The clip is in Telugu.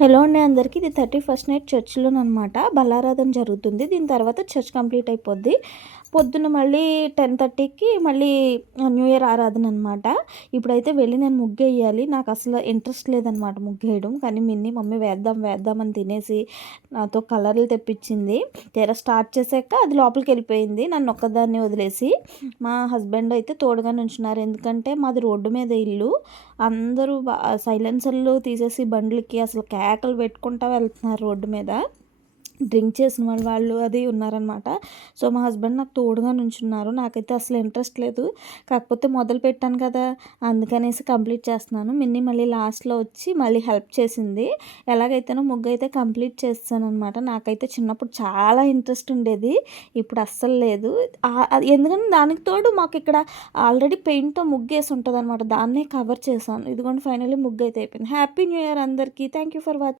హలో అండి అందరికీ. ఇది 31st నైట్ చర్చ్‌లోననమాట. బల్లారాధన జరుగుతుంది. దీని తర్వాత చర్చ్ కంప్లీట్ అయిపోద్ది. పొద్దున్న మళ్ళీ 10:30కి మళ్ళీ న్యూ ఇయర్ ఆరాధన అనమాట. ఇప్పుడైతే వెళ్ళి నేను ముగ్గేయాలి. నాకసలు ఇంట్రెస్ట్ లేదనమాట ముగ్గేయడం. కానీ మమ్మీ వేద్దాం వేద్దాం అని తినేసి నాతో కలర్లు తెప్పించింది. తీరా స్టార్ట్ చేశాక అది లోపలికెళ్ళిపోయింది. నన్నొక్కదాన్నే వదిలేసి. మా హస్బెండ్ అయితే తోడుగా నుంచున్నారు. ఎందుకంటే మాది రోడ్డు మీద ఇల్లు. అందరూ సైలెన్సర్లు తీసేసి బండ్లకి అసలు కేకలు పెట్టుకుంటా వెళ్తున్నారు రోడ్డు మీద. డ్రింక్ చేసిన వాళ్ళు అది ఉన్నారనమాట. సో మా హస్బెండ్ నాకు తోడుగా నుంచున్నారు. నాకైతే అసలు ఇంట్రెస్ట్ లేదు. కాకపోతే మొదలు పెట్టాను కదా, అందుకనేసి కంప్లీట్ చేస్తున్నాను. మళ్ళీ లాస్ట్లో వచ్చి మళ్ళీ హెల్ప్ చేసింది. ఎలాగైతేనో ముగ్గు అయితే కంప్లీట్ చేస్తానమాట. నాకైతే చిన్నప్పుడు చాలా ఇంట్రెస్ట్ ఉండేది. ఇప్పుడు అస్సలు లేదు. ఎందుకంటే దానికి తోడు మాకు ఇక్కడ ఆల్రెడీ పెయింట్తో ముగ్గేసి ఉంటుంది అనమాట. దాన్నే కవర్ చేశాను. ఇదిగోండి ఫైనల్లీ ముగ్గు అయితే అయిపోయింది. హ్యాపీ న్యూ ఇయర్ అందరికీ. Thank you for watching.